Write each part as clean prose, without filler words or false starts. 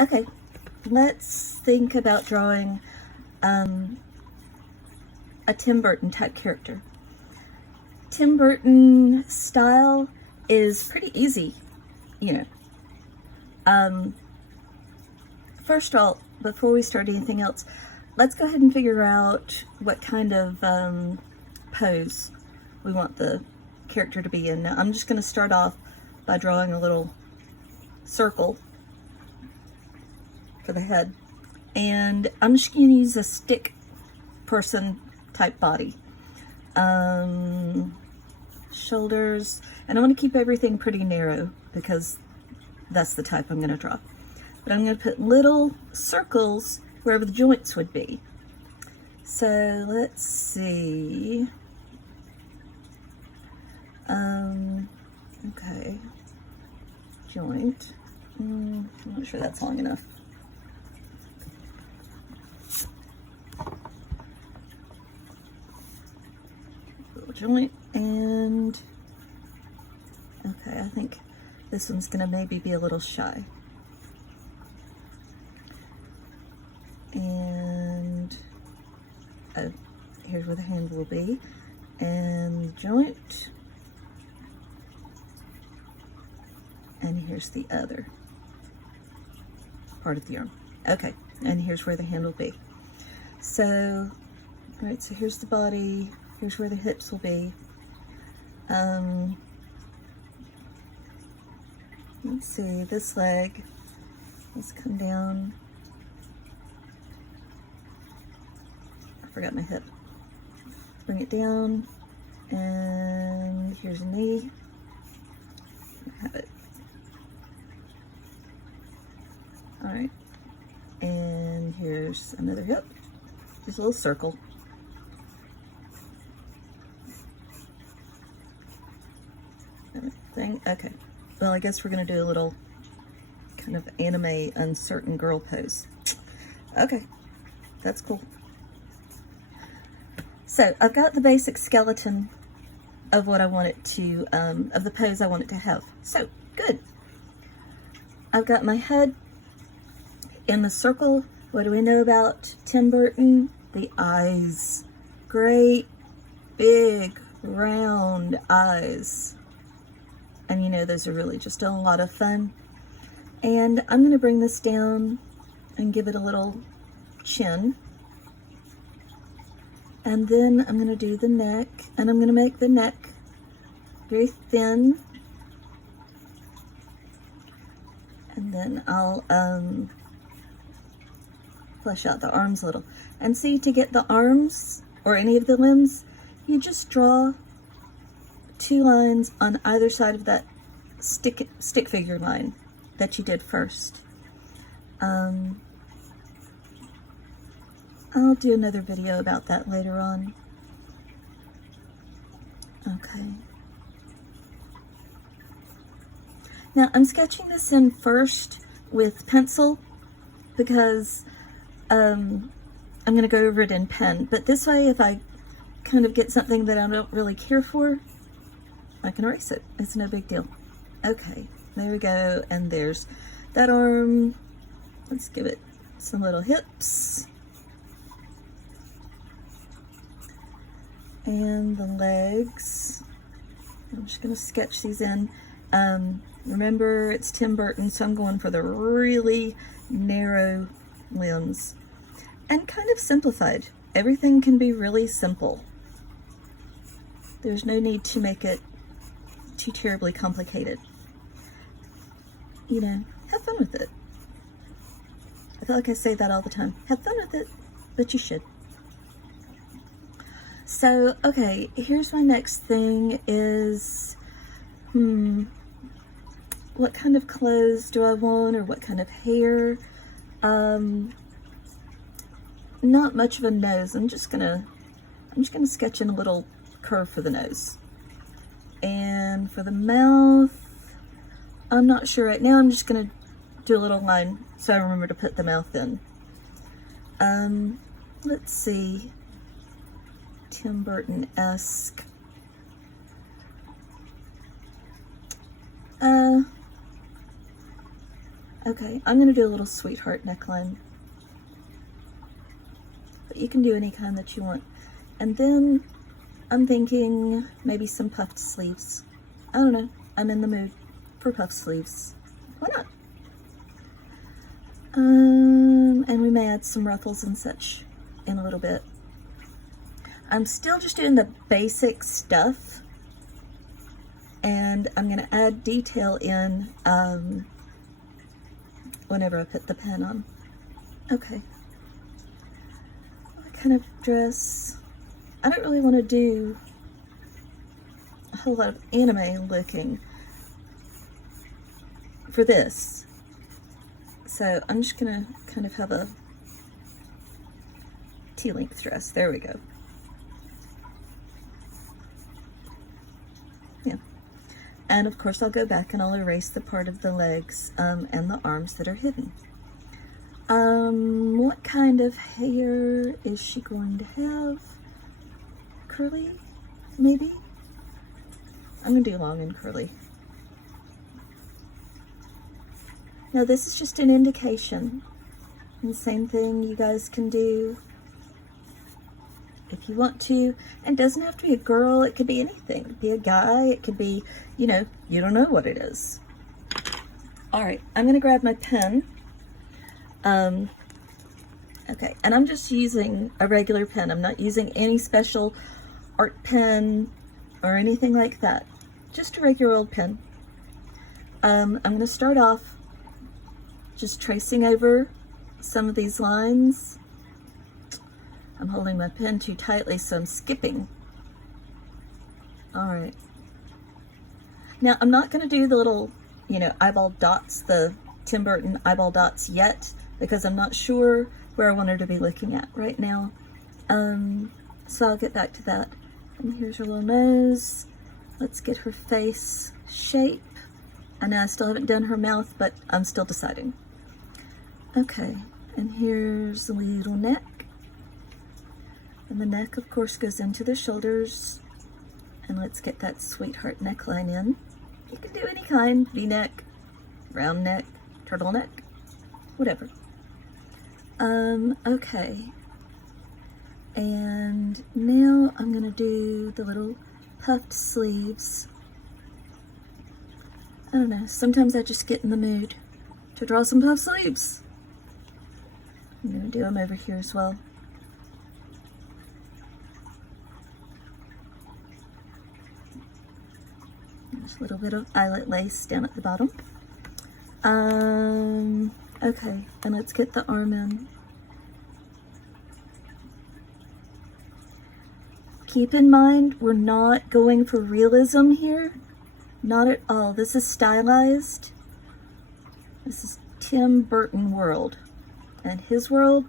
Okay, let's think about drawing a Tim Burton type character. Tim Burton style is pretty easy, you know. First of all, before we start anything else, let's go ahead and figure out what kind of pose we want the character to be in. Now, I'm just going to start off by drawing a little circle for the head, and I'm just going to use a stick person type body. Shoulders, and I want to keep everything pretty narrow because that's the type I'm going to draw. But I'm going to put little circles wherever the joints would be. So let's see. Okay. Joint. I'm not sure that's long enough. Little joint, and okay, I think this one's gonna maybe be a little shy. And oh, here's where the hand will be, and joint, and here's the other part of the arm. Okay, and here's where the hand will be. So, all right, so here's the body, here's where the hips will be. Let's see, this leg, let's come down. I forgot my hip. Bring it down, and here's a knee. I have it. All right, and here's another hip, just a little circle. Thing. Okay, well, I guess we're gonna do a little kind of anime uncertain girl pose. Okay, that's cool. So I've got the basic skeleton of what I want it to, of the pose I want it to have. So good. I've got my head in the circle. What do we know about Tim Burton? The eyes. Great, big, round eyes. And you know, those are really just a lot of fun. And I'm going to bring this down and give it a little chin. And then I'm going to do the neck, and I'm going to make the neck very thin. And then I'll flesh out the arms a little. And see, to get the arms or any of the limbs, you just draw 2 lines on either side of that stick figure line that you did first. I'll do another video about that later on. Okay. Now I'm sketching this in first with pencil because I'm going to go over it in pen. But this way, if I kind of get something that I don't really care for, I can erase it. It's no big deal. Okay, there we go. And there's that arm. Let's give it some little hips. And the legs. I'm just going to sketch these in. Remember, it's Tim Burton, so I'm going for the really narrow limbs. And kind of simplified. Everything can be really simple. There's no need to make it too terribly complicated. You know, have fun with it. I feel like I say that all the time. Have fun with it, but you should. So, okay, here's my next thing is, what kind of clothes do I want, or what kind of hair? Not much of a nose. I'm just gonna sketch in a little curve for the nose. And for the mouth, I'm not sure right now. I'm just gonna do a little line so I remember to put the mouth in. Let's see. Tim Burton-esque. I Okay, I'm going to do a little sweetheart neckline. But you can do any kind that you want. And then I'm thinking maybe some puffed sleeves. I don't know. I'm in the mood for puffed sleeves. Why not? And we may add some ruffles and such in a little bit. I'm still just doing the basic stuff. And I'm going to add detail in whenever I put the pen on. Okay. What kind of dress? I don't really want to do a whole lot of anime looking for this. So I'm just going to kind of have a T-length dress. There we go. Yeah. And of course I'll go back and I'll erase the part of the legs and the arms that are hidden. What kind of hair is she going to have? Curly, maybe? I'm going to do long and curly. Now this is just an indication. And the same thing you guys can do if you want to. And it doesn't have to be a girl, it could be anything. It could be a guy, it could be, you know, you don't know what it is. Alright, I'm going to grab my pen. Okay, and I'm just using a regular pen. I'm not using any special art pen or anything like that. Just a regular old pen. I'm going to start off just tracing over some of these lines. I'm holding my pen too tightly, so I'm skipping. Alright. Now, I'm not going to do the little, you know, eyeball dots, the Tim Burton eyeball dots yet, because I'm not sure where I want her to be looking at right now. So I'll get back to that. And here's her little nose. Let's get her face shape. I know I still haven't done her mouth, but I'm still deciding. Okay, and here's the little neck. And the neck, of course, goes into the shoulders. And let's get that sweetheart neckline in. You can do any kind, V-neck, round neck, turtleneck, whatever. Okay. And now I'm gonna do the little puffed sleeves. I don't know, sometimes I just get in the mood to draw some puffed sleeves. I'm gonna do them over here as well. There's a little bit of eyelet lace down at the bottom. Okay, and let's get the arm in. Keep in mind, we're not going for realism here. Not at all. This is stylized. This is Tim Burton world. And his world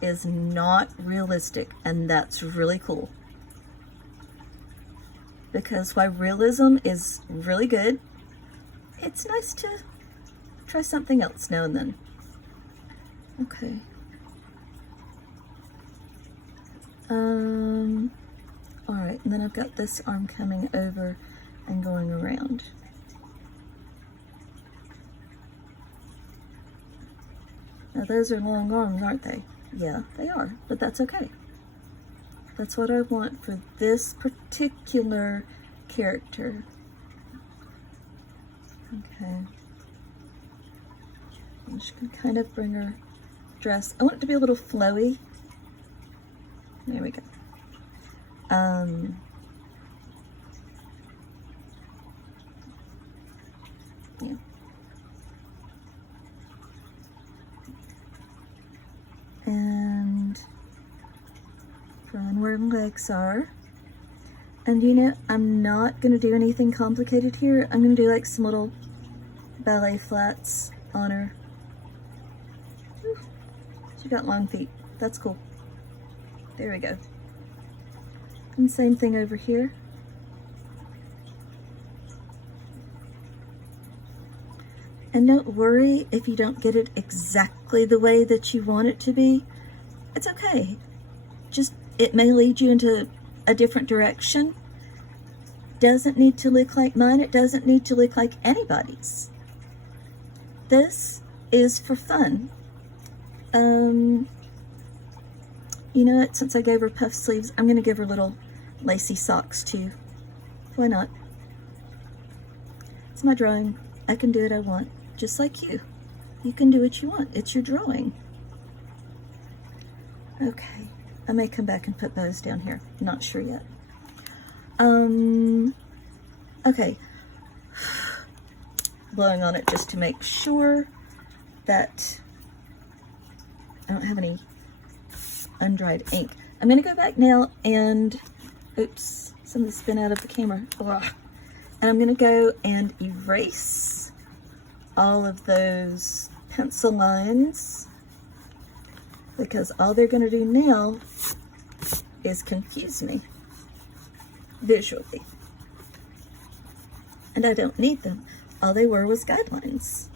is not realistic, and that's really cool. Because while realism is really good, it's nice to try something else now and then. Okay. Alright, and then I've got this arm coming over and going around. Now those are long arms, aren't they? Yeah, they are, but that's okay. That's what I want for this particular character. Okay. I'm just going to kind of bring her dress. I want it to be a little flowy. There we go. Yeah. And drawing where the legs are. And you know, I'm not going to do anything complicated here. I'm going to do like some little ballet flats on her. Ooh, she got long feet. That's cool. There we go. And same thing over here. And don't worry if you don't get it exactly the way that you want it to be. It's okay. Just, it may lead you into a different direction. Doesn't need to look like mine. It doesn't need to look like anybody's. this is for fun. You know what, since I gave her puff sleeves, I'm gonna give her little lacy socks too. Why not? It's my drawing. I can do what I want, just like you. You can do what you want. It's your drawing. Okay, I may come back and put those down here. Not sure yet. Okay. Blowing on it just to make sure that I don't have any undried ink. I'm gonna go back now and, oops, something spin out of the camera. Ugh. And I'm gonna go and erase all of those pencil lines, because all they're gonna do now is confuse me visually. And I don't need them. All they were was guidelines.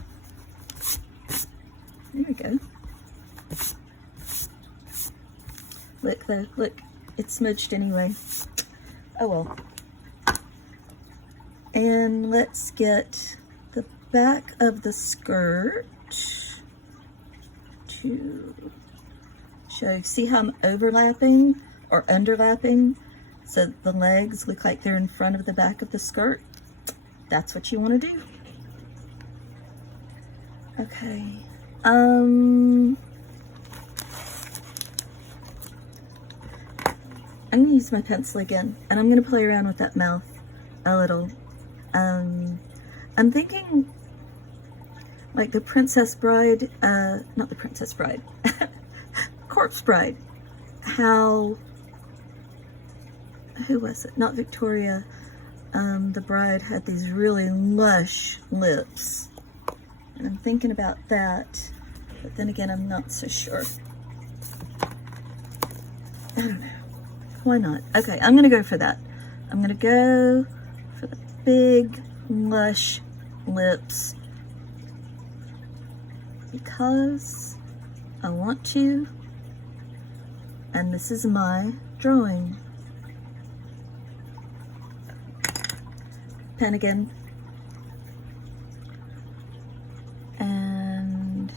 There we go. Look though, look, it's smudged anyway. Oh well. And let's get the back of the skirt to show. See how I'm overlapping or underlapping? So the legs look like they're in front of the back of the skirt. That's what you want to do. Okay. I'm gonna use my pencil again, and I'm gonna play around with that mouth a little. I'm thinking like the Princess Bride, not the Princess Bride, Corpse Bride. How, who was it? Not Victoria. The bride had these really lush lips. And I'm thinking about that, but then again, I'm not so sure. I don't know. Why not? Okay, I'm gonna go for that. I'm gonna go for the big, lush lips because I want to, and this is my drawing. Pen again. And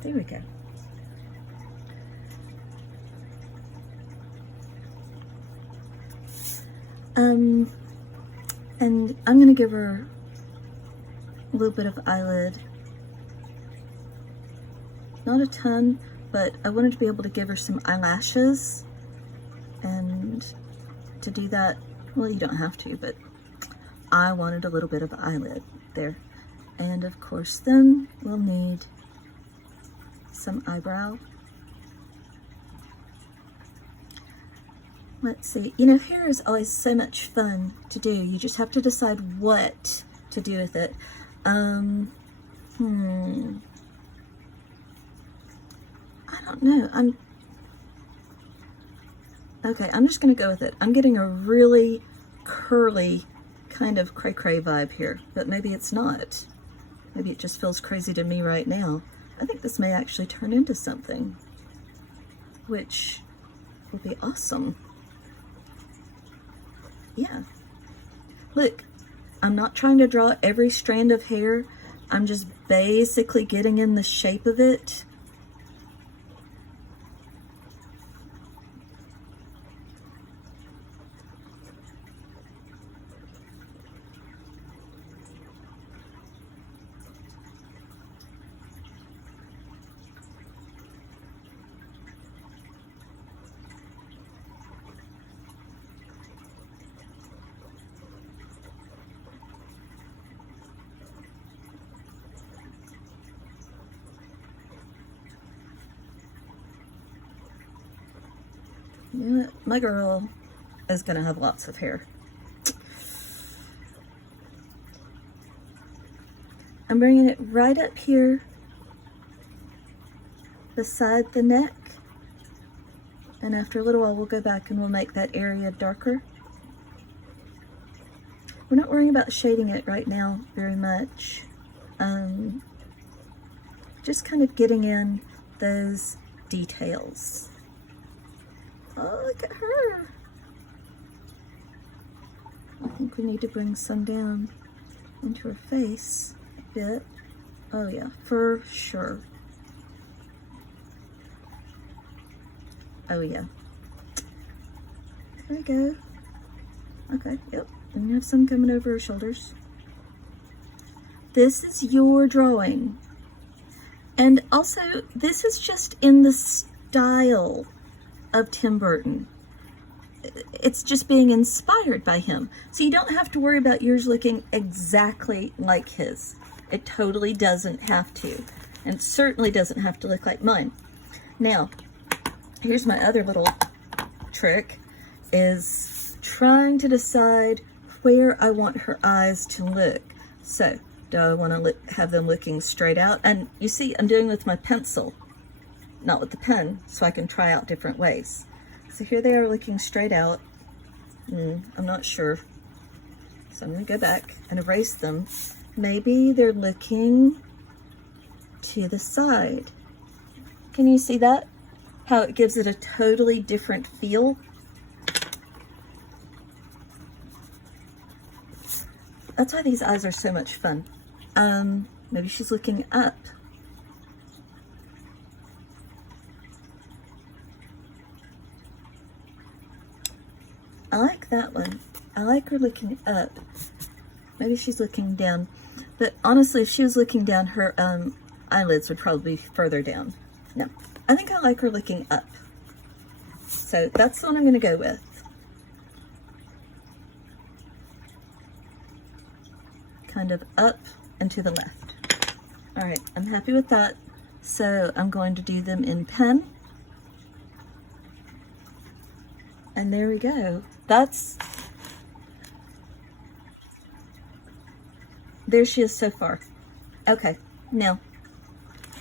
there we go. And I'm gonna give her a little bit of eyelid. Not a ton, but I wanted to be able to give her some eyelashes. And to do that, well, you don't have to, but I wanted a little bit of eyelid there. And of course, then we'll need some eyebrow. Let's see, you know, hair is always so much fun to do. You just have to decide what to do with it. I don't know. Okay, I'm just gonna go with it. I'm getting a really curly kind of cray-cray vibe here, but maybe it's not. Maybe it just feels crazy to me right now. I think this may actually turn into something, which would be awesome. Yeah. Look, I'm not trying to draw every strand of hair. I'm just basically getting in the shape of it. Yeah, my girl is gonna have lots of hair. I'm bringing it right up here beside the neck, and after a little while we'll go back and we'll make that area darker. We're not worrying about shading it right now very much. Just kind of getting in those details. look at her. I think we need to bring some down into her face a bit. Oh yeah, for sure. Oh yeah. There we go. Okay, yep. And you have some coming over her shoulders. This is your drawing. And also, this is just in the style of Tim Burton. It's just being inspired by him. So you don't have to worry about yours looking exactly like his. It totally doesn't have to. And it certainly doesn't have to look like mine. Now, here's my other little trick, is trying to decide where I want her eyes to look. So, do I want to have them looking straight out? And you see, I'm doing with my pencil, not with the pen, so I can try out different ways. So here they are looking straight out. I'm not sure. So I'm going to go back and erase them. Maybe they're looking to the side. Can you see that? How it gives it a totally different feel? That's why these eyes are so much fun. Maybe she's looking up. I like that one. I like her looking up. Maybe she's looking down. But honestly, if she was looking down, her eyelids would probably be further down. No, I think I like her looking up. So that's the one I'm going to go with. Kind of up and to the left. All right, I'm happy with that. So I'm going to do them in pen. And there we go. There she is so far. Okay, now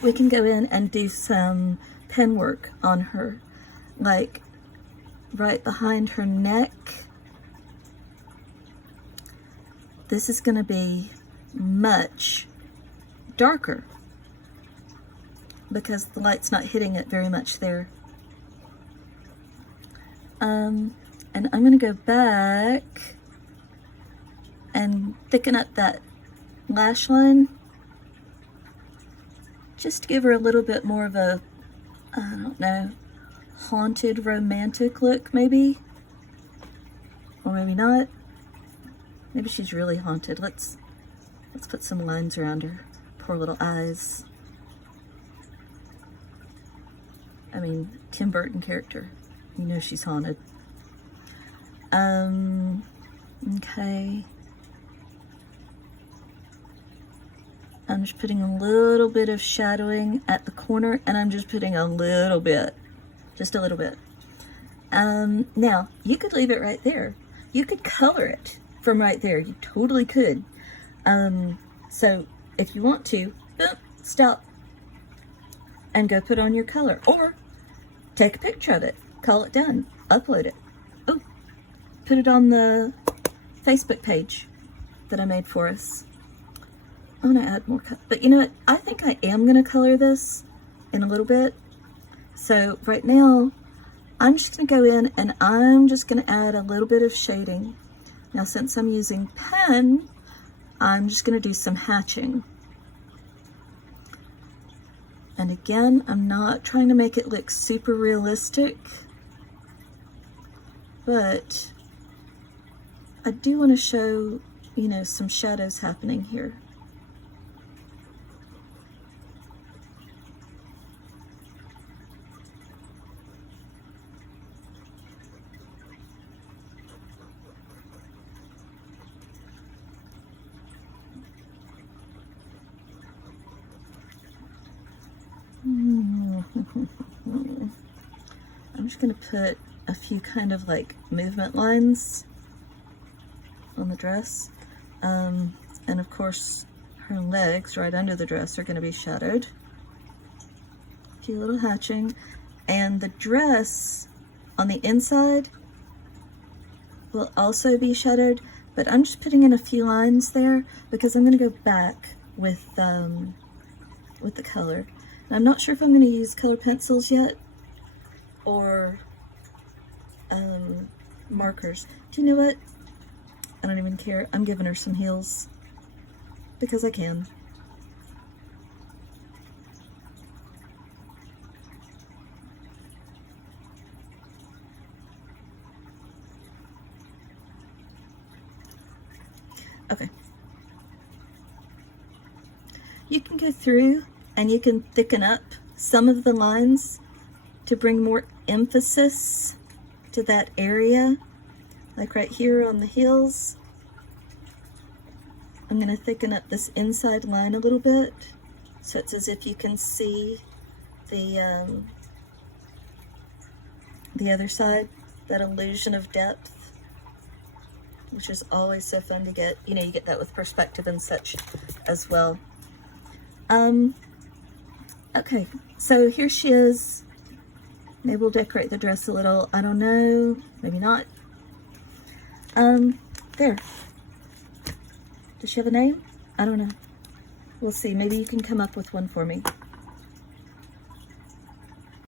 we can go in and do some pen work on her, like right behind her neck. This is going to be much darker because the light's not hitting it very much there. And I'm going to go back and thicken up that lash line just to give her a little bit more of a, I don't know, haunted romantic look maybe, or maybe not. Maybe she's really haunted. Let's put some lines around her poor little eyes. I mean, Tim Burton character. You know she's haunted. Okay. I'm just putting a little bit of shadowing at the corner, and I'm just putting a little bit, just a little bit. Now, you could leave it right there. You could color it from right there. You totally could. So if you want to, boop, stop and go put on your color, or take a picture of it, call it done, upload it. Oh, put it on the Facebook page that I made for us. I'm gonna add more, but you know what? I think I am gonna color this in a little bit. So right now, I'm just gonna go in and I'm just gonna add a little bit of shading. Now, since I'm using pen, I'm just gonna do some hatching. And again, I'm not trying to make it look super realistic, but I do want to show, you know, some shadows happening here. I'm just going to put a few kind of like movement lines on the dress. And of course, her legs right under the dress are going to be shadowed. A few little hatching. And the dress on the inside will also be shadowed, but I'm just putting in a few lines there because I'm going to go back with the color. And I'm not sure if I'm going to use color pencils yet, or markers. Do you know what? I don't even care. I'm giving her some heels because I can. Okay. You can go through and you can thicken up some of the lines to bring more emphasis to that area. Like right here on the heels, I'm going to thicken up this inside line a little bit so it's as if you can see the other side, that illusion of depth, which is always so fun to get. You know, you get that with perspective and such as well. Okay, so here she is. Maybe we'll decorate the dress a little. I don't know, maybe not. There. Does she have a name? I don't know. We'll see. Maybe you can come up with one for me.